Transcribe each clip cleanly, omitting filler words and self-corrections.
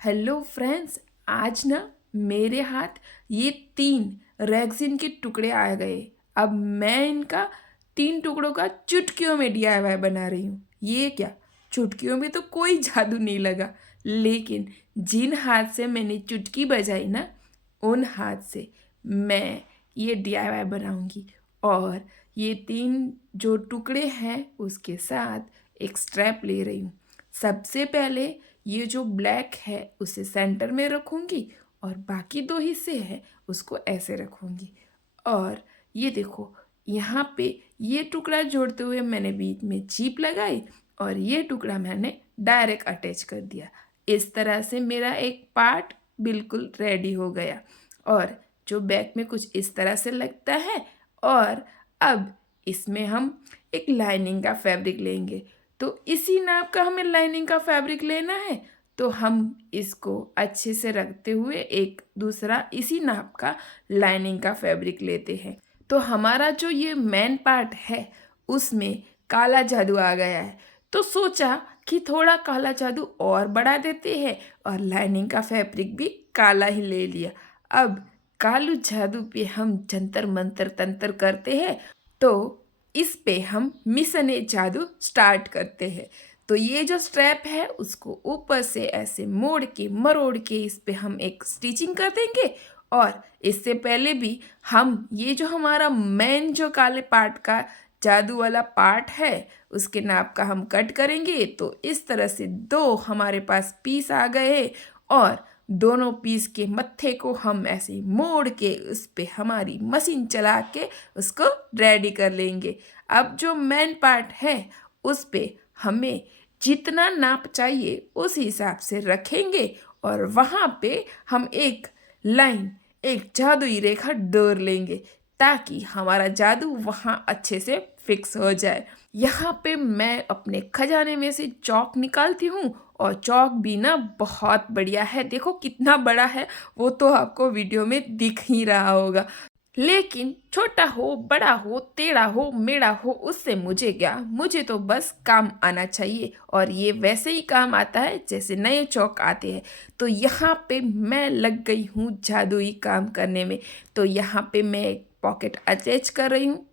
Hello friends. आज ना मेरे हाथ ये 3 रेक्सिन के टुकड़े आ गए। अब मैं इनका 3 टुकड़ों का चुटकियों में डीआईवाई बना रही हूँ। ये क्या, चुटकियों में तो कोई जादू नहीं लगा, लेकिन जिन हाथ से मैंने चुटकी बजाई ना, उन हाथ से मैं ये डीआईवाई बनाऊंगी। और ये 3 जो टुकड़े हैं उसके साथ एक स्ट्रैप ले रही हूँ। सबसे पहले ये जो ब्लैक है उसे सेंटर में रखूंगी और बाकी 2 हिस्से हैं उसको ऐसे रखूंगी। और ये देखो, यहाँ पे ये टुकड़ा जोड़ते हुए मैंने बीच में जीप लगाई और ये टुकड़ा मैंने डायरेक्ट अटैच कर दिया। इस तरह से मेरा एक पार्ट बिल्कुल रेडी हो गया। और जो बैक में कुछ इस तरह से लगता है। और अब इसमें हम एक लाइनिंग का फैब्रिक लेंगे। तो इसी नाप का हमें लाइनिंग का फैब्रिक लेना है। तो हम इसको अच्छे से रखते हुए एक दूसरा इसी नाप का लाइनिंग का फैब्रिक लेते हैं। तो हमारा जो ये मेन पार्ट है उसमें काला जादू आ गया है। तो सोचा कि थोड़ा काला जादू और बढ़ा देते हैं और लाइनिंग का फैब्रिक भी काला ही ले लिया। अब कालू जादू पे हम जंतर मंतर तंत्र करते हैं। तो इस पे हम मिशन ए जादू स्टार्ट करते हैं। तो ये जो स्ट्रैप है उसको ऊपर से ऐसे मोड़ के मरोड़ के इस पे हम एक स्टिचिंग कर देंगे। और इससे पहले भी हम ये जो हमारा मेन जो काले पार्ट का जादू वाला पार्ट है उसके नाप का हम कट करेंगे। तो इस तरह से 2 हमारे पास पीस आ गए और दोनों पीस के मत्थे को हम ऐसे मोड़ के उस पे हमारी मशीन चला के उसको रेडी कर लेंगे। अब जो मेन पार्ट है उस पे हमें जितना नाप चाहिए उस हिसाब से रखेंगे और वहाँ पे हम एक लाइन, एक जादुई रेखा डोर लेंगे ताकि हमारा जादू वहाँ अच्छे से फिक्स हो जाए। यहाँ पे मैं अपने खजाने में से चौक निकालती हूँ और चौक भी ना बहुत बढ़िया है। देखो कितना बड़ा है, वो तो आपको वीडियो में दिख ही रहा होगा। लेकिन छोटा हो, बड़ा हो, टेढ़ा हो, मेढ़ा हो, उससे मुझे क्या, मुझे तो बस काम आना चाहिए। और ये वैसे ही काम आता है जैसे नए चौक आते हैं। तो यहाँ पे मैं लग गई हूँ जादुई काम करने में। तो यहाँ पे मैं एक पॉकेट अटैच कर रही हूँ।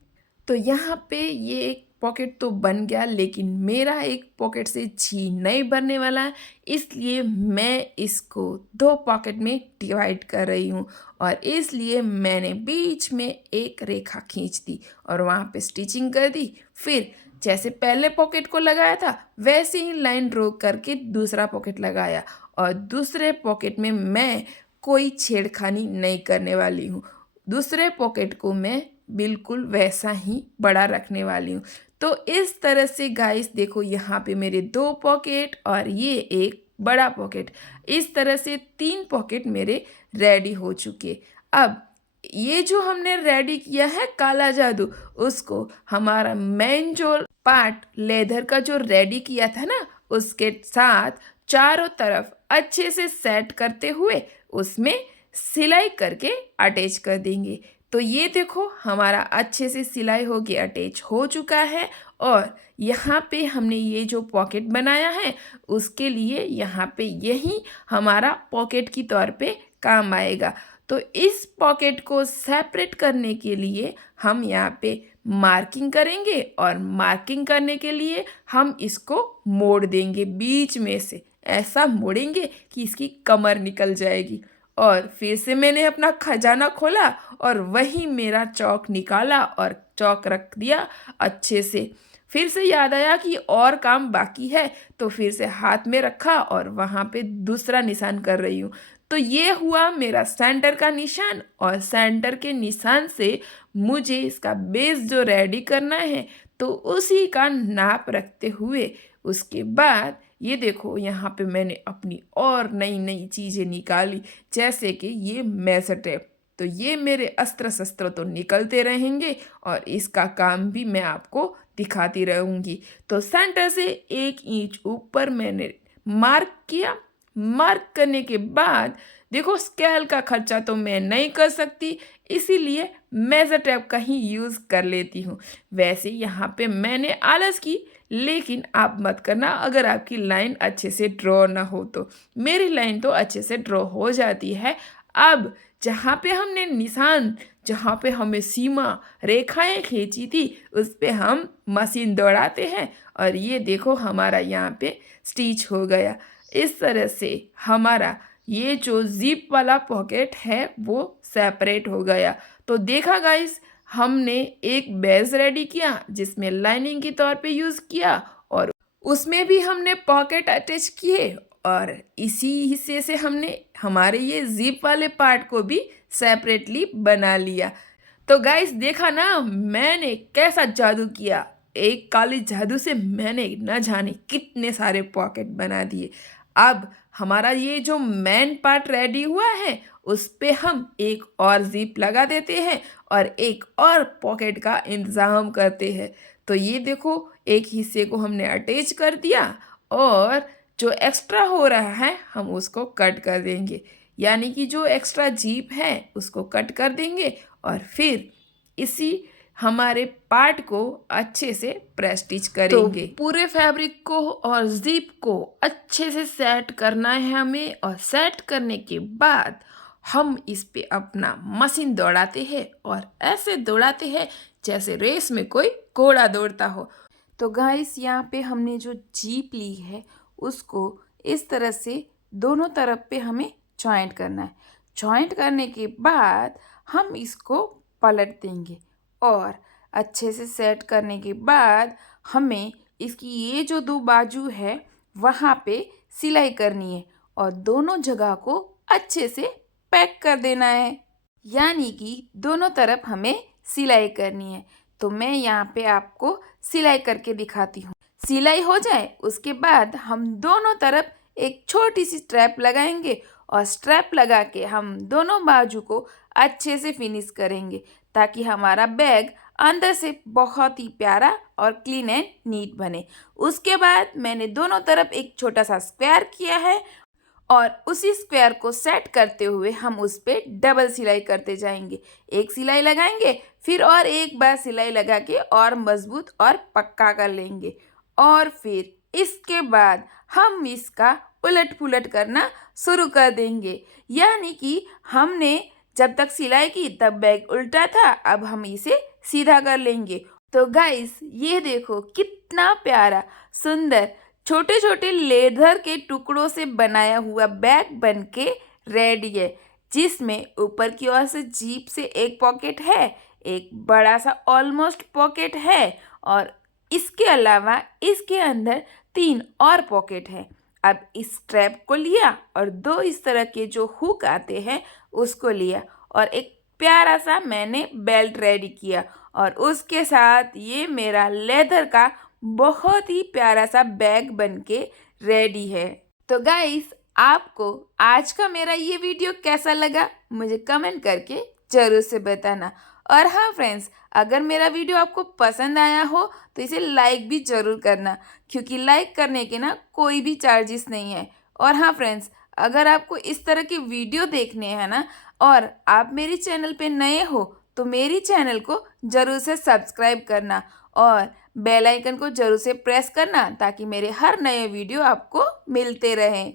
तो यहाँ पे ये एक पॉकेट तो बन गया, लेकिन मेरा एक पॉकेट से जी नहीं भरने वाला है, इसलिए मैं इसको 2 पॉकेट में डिवाइड कर रही हूँ। और इसलिए मैंने बीच में एक रेखा खींच दी और वहाँ पे स्टिचिंग कर दी। फिर जैसे पहले पॉकेट को लगाया था वैसे ही लाइन ड्रॉ करके दूसरा पॉकेट लगाया। और दूसरे पॉकेट में मैं कोई छेड़खानी नहीं करने वाली हूँ। दूसरे पॉकेट को मैं बिल्कुल वैसा ही बड़ा रखने वाली हूँ। तो इस तरह से गाइस देखो, यहाँ पे मेरे 2 पॉकेट और ये एक बड़ा पॉकेट, इस तरह से 3 पॉकेट मेरे रेडी हो चुके। अब ये जो हमने रेडी किया है काला जादू, उसको हमारा मेन जो पार्ट लेदर का जो रेडी किया था ना उसके साथ चारों तरफ अच्छे से सेट करते हुए उसमें सिलाई करके अटैच कर देंगे। तो ये देखो हमारा अच्छे से सिलाई हो के अटैच हो चुका है। और यहाँ पे हमने ये जो पॉकेट बनाया है उसके लिए यहाँ पे यही हमारा पॉकेट की तौर पे काम आएगा। तो इस पॉकेट को सेपरेट करने के लिए हम यहाँ पे मार्किंग करेंगे और मार्किंग करने के लिए हम इसको मोड़ देंगे, बीच में से ऐसा मोड़ेंगे कि इसकी कमर निकल जाएगी। और फिर से मैंने अपना खजाना खोला और वही मेरा चौक निकाला और चौक रख दिया अच्छे से। फिर से याद आया कि और काम बाकी है, तो फिर से हाथ में रखा और वहाँ पे दूसरा निशान कर रही हूँ। तो ये हुआ मेरा सेंटर का निशान। और सेंटर के निशान से मुझे इसका बेस जो रेडी करना है तो उसी का नाप रखते हुए उसके बाद ये देखो यहाँ पे मैंने अपनी और नई नई चीज़ें निकाली, जैसे कि ये मेजर टेप। तो ये मेरे अस्त्र शस्त्र तो निकलते रहेंगे और इसका काम भी मैं आपको दिखाती रहूँगी। तो सेंटर से 1 इंच ऊपर मैंने मार्क किया। मार्क करने के बाद देखो स्केल का खर्चा तो मैं नहीं कर सकती, इसीलिए मेजर टेप का ही यूज़ कर लेती हूँ। वैसे यहाँ पे मैंने आलस की, लेकिन आप मत करना अगर आपकी लाइन अच्छे से ड्रॉ ना हो तो। मेरी लाइन तो अच्छे से ड्रॉ हो जाती है। अब जहाँ पे हमने निशान, जहाँ पे हमें सीमा रेखाएं खींची थी, उस पे हम मशीन दौड़ाते हैं और ये देखो हमारा यहाँ पे स्टिच हो गया। इस तरह से हमारा ये जो ज़िप वाला पॉकेट है वो सेपरेट हो गया। तो देखा गाइस, हमने एक बेस रेडी किया जिसमें लाइनिंग के तौर पे यूज़ किया और उसमें भी हमने पॉकेट अटैच किए और इसी हिस्से से हमने हमारे ये ज़िप वाले पार्ट को भी सेपरेटली बना लिया। तो गाइस देखा ना मैंने कैसा जादू किया। एक काली जादू से मैंने न जाने कितने सारे पॉकेट बना दिए। अब हमारा ये जो मेन पार्ट रेडी हुआ है उस पे हम एक और ज़िप लगा देते हैं और एक और पॉकेट का इंतज़ाम करते हैं। तो ये देखो एक हिस्से को हमने अटैच कर दिया और जो एक्स्ट्रा हो रहा है हम उसको कट कर देंगे, यानी कि जो एक्स्ट्रा ज़िप है उसको कट कर देंगे और फिर इसी हमारे पार्ट को अच्छे से प्रेस स्टिच करेंगे। तो पूरे फैब्रिक को और ज़िप को अच्छे से सेट करना है हमें और सेट करने के बाद हम इस पे अपना मशीन दौड़ाते हैं और ऐसे दौड़ाते हैं जैसे रेस में कोई घोड़ा दौड़ता हो। तो गाइस यहाँ पे हमने जो जीप ली है उसको इस तरह से दोनों तरफ पे हमें जॉइंट करना है। जॉइंट करने के बाद हम इसको पलट देंगे और अच्छे से सेट करने के बाद हमें इसकी ये जो दो बाजू है वहाँ पे सिलाई करनी है और दोनों जगह को अच्छे से पैक कर देना है, यानी कि दोनों तरफ हमें सिलाई करनी है। तो मैं यहाँ पे आपको सिलाई करके दिखाती हूँ। सिलाई हो जाए उसके बाद हम दोनों तरफ एक छोटी सी स्ट्रैप लगाएंगे और स्ट्रैप लगा के हम दोनों बाजू को अच्छे से फिनिश करेंगे ताकि हमारा बैग अंदर से बहुत ही प्यारा और क्लीन एंड नीट बने। उसके बाद मैंने दोनों तरफ एक छोटा सा स्क्वायर किया है और उसी स्क्वायर को सेट करते हुए हम उस पर डबल सिलाई करते जाएंगे। एक सिलाई लगाएंगे फिर और एक बार सिलाई लगा के और मजबूत और पक्का कर लेंगे और फिर इसके बाद हम इसका उलट पुलट करना शुरू कर देंगे, यानी कि हमने जब तक सिलाई की तब बैग उल्टा था, अब हम इसे सीधा कर लेंगे। तो गाइस ये देखो कितना प्यारा सुंदर छोटे छोटे लेदर के टुकड़ों से बनाया हुआ बैग बनके रेडी है, जिसमें ऊपर की ओर से जीप से एक पॉकेट है, एक बड़ा सा ऑलमोस्ट पॉकेट है और इसके अलावा इसके अंदर 3 और पॉकेट है। अब इस स्ट्रैप को लिया और 2 इस तरह के जो हुक आते हैं उसको लिया और एक प्यारा सा मैंने बेल्ट रेडी किया और उसके साथ ये मेरा लेदर का बहुत ही प्यारा सा बैग बनके रेडी है। तो गाइस आपको आज का मेरा ये वीडियो कैसा लगा मुझे कमेंट करके ज़रूर से बताना। और हाँ फ्रेंड्स, अगर मेरा वीडियो आपको पसंद आया हो तो इसे लाइक भी ज़रूर करना, क्योंकि लाइक करने के ना कोई भी चार्जेस नहीं है। और हाँ फ्रेंड्स, अगर आपको इस तरह के वीडियो देखने हैं ना और आप मेरी चैनल पे नए हो तो मेरी चैनल को ज़रूर से सब्सक्राइब करना और बेल आइकन को ज़रूर से प्रेस करना ताकि मेरे हर नए वीडियो आपको मिलते रहें।